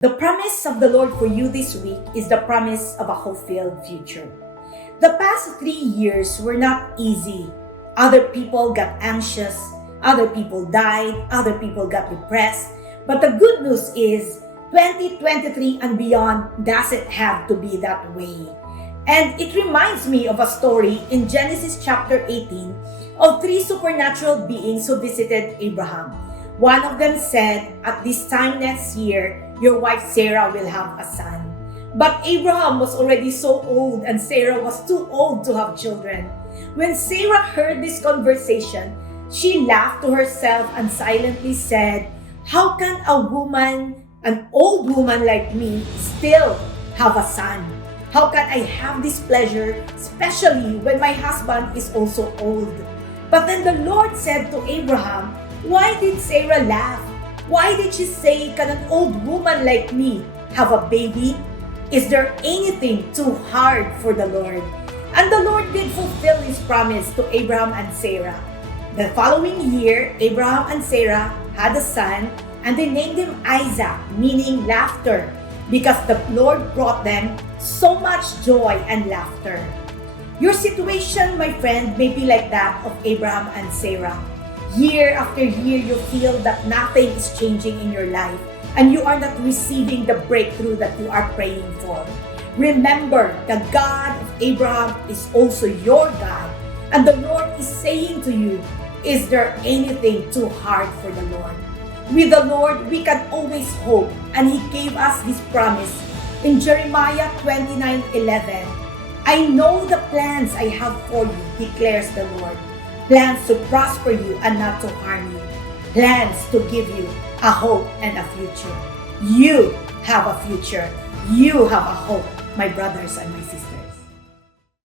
The promise of the Lord for you this week is the promise of a fulfilled future. The past 3 years were not easy. Other people got anxious, other people died, other people got depressed. But the good news is 2023 and beyond doesn't have to be that way. And it reminds me of a story in Genesis chapter 18 of three supernatural beings who visited Abraham. One of them said, "At this time next year, your wife Sarah will have a son." But Abraham was already so old and Sarah was too old to have children. When Sarah heard this conversation, she laughed to herself and silently said, "How can an old woman like me, still have a son? How can I have this pleasure, especially when my husband is also old?" But then the Lord said to Abraham, "Why did Sarah laugh? Why did she say, 'Can an old woman like me have a baby?' Is there anything too hard for the Lord?" And the Lord did fulfill His promise to Abraham and Sarah. The following year, Abraham and Sarah had a son, and they named him Isaac, meaning laughter, because the Lord brought them so much joy and laughter. Your situation, my friend, may be like that of Abraham and Sarah. Year after year, you feel that nothing is changing in your life and you are not receiving the breakthrough that you are praying for. Remember, the God of Abraham is also your God, and the Lord is saying to you, is there anything too hard for the Lord? With the Lord, we can always hope, and He gave us this promise in Jeremiah 29:11. "I know the plans I have for you, declares the Lord. Plans to prosper you and not to harm you. Plans to give you a hope and a future." You have a future. You have a hope, my brothers and my sisters.